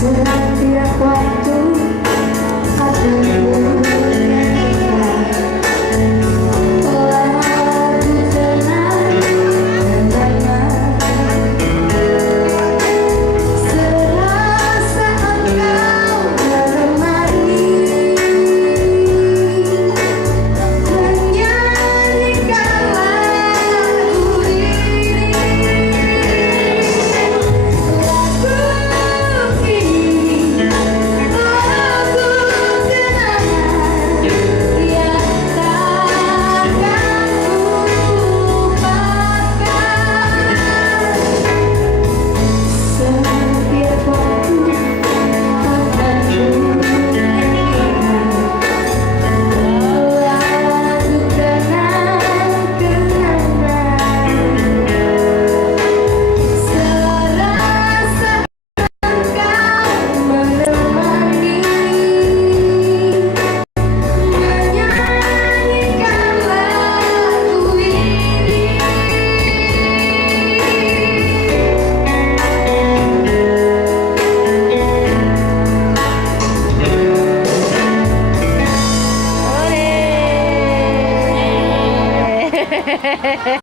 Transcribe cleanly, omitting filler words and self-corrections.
Setiap waktu aku mengingat lagu tenang dan damai, serasa engkau menemani, menyanyikan lagu ini. Hehehe